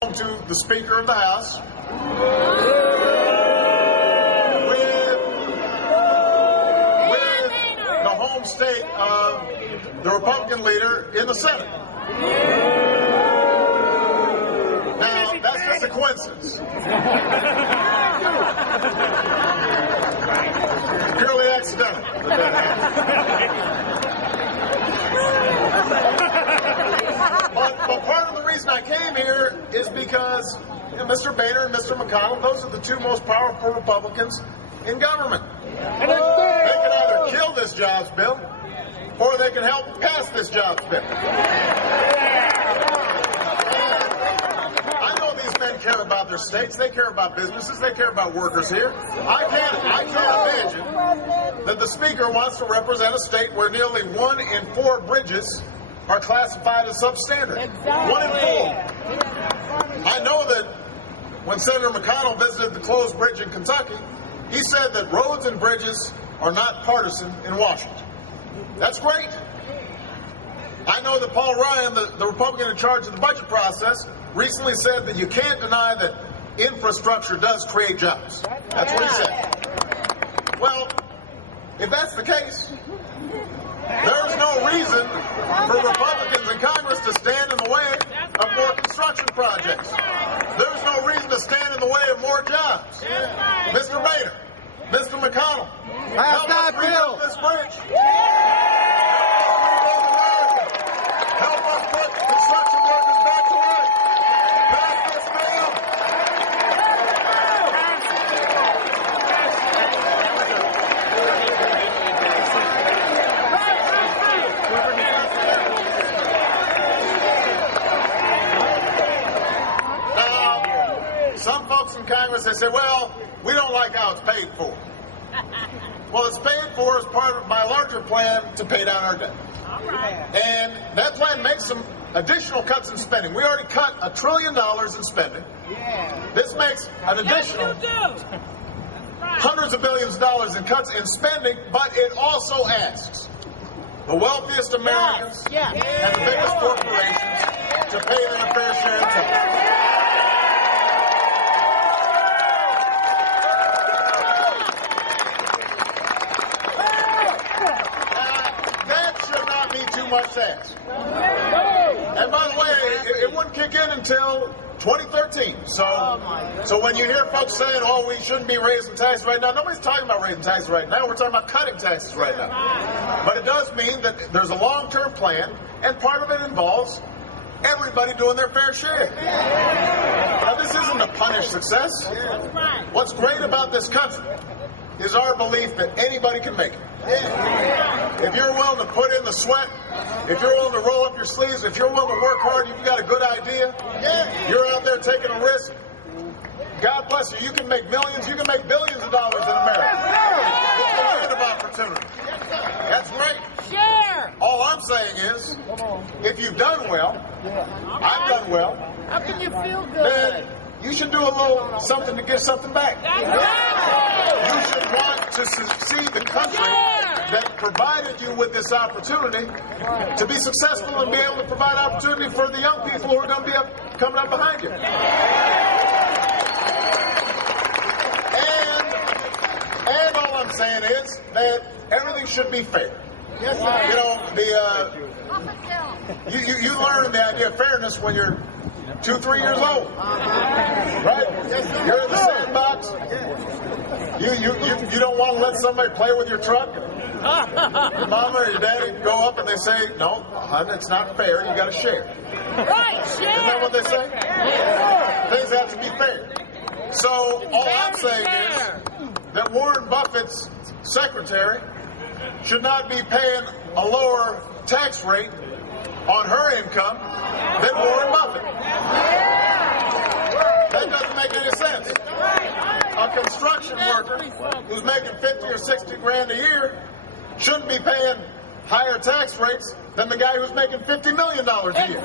to the Speaker of the House with the home state of the Republican leader in the Senate. Now, that's just a coincidence. Purely accidental. But part of the reason I came here is because Mr. Boehner and Mr. McConnell, those are the two most powerful Republicans in government. They can either kill this jobs bill or they can help pass this jobs bill. I know these men care about their states, they care about businesses, they care about workers here. I can't imagine that the Speaker wants to represent a state where nearly 1 in 4 bridges are classified as substandard. Exactly. 1 in 4. I know that when Senator McConnell visited the closed bridge in Kentucky, he said that roads and bridges are not partisan in Washington. That's great. I know that Paul Ryan, the Republican in charge of the budget process, recently said that you can't deny that infrastructure does create jobs. That's what he said. Well, if that's the case, there's no reason for Republicans in Congress to stand in the way of more construction projects. There's no reason to stand in the way of more jobs. Mr. Boehner, Mr. McConnell, help us rebuild this bridge. Help us put construction workers back to work. Pass this bill. Some folks in Congress, they say, well, we don't like how it's paid for. Well, it's paid for as part of my larger plan to pay down our debt. And that plan makes some additional cuts in spending. We already cut $1 trillion in spending. This makes an additional hundreds of billions of dollars in cuts in spending, but it also asks the wealthiest Americans and the biggest corporations to pay their fair share of taxes. Much ask. And by the way, it wouldn't kick in until 2013. So when you hear folks saying, oh, we shouldn't be raising taxes right now, nobody's talking about raising taxes right now. We're talking about cutting taxes right now. But it does mean that there's a long-term plan, and part of it involves everybody doing their fair share. Now, this isn't a punished success. What's great about this country is our belief that anybody can make it. If you're willing to put in the sweat, if you're willing to roll up your sleeves, if you're willing to work hard, you've got a good idea, you're out there taking a risk, God bless you, you can make millions, you can make billions of dollars in America. It's a land of opportunity. That's great. Share. All I'm saying is, if you've done well, I've done well, how can you feel good? Then you should do a little something to give something back. You should want to see the country that provided you with this opportunity to be successful and be able to provide opportunity for the young people who are going to be coming up behind you. And all I'm saying is that everything should be fair. You know, you learn the idea of fairness when you're 2-3 years old, right? You're in the sandbox. You don't want to let somebody play with your truck. Your mama or your daddy go up and they say, no, hon, it's not fair. You got to share. Right, share. Isn't that what they say? Things have to be fair. So all I'm saying is that Warren Buffett's secretary should not be paying a lower tax rate on her income than Warren Buffett. That doesn't make any sense. A construction worker who's making 50 or 60 grand a year shouldn't be paying higher tax rates than the guy who's making $50 million a year.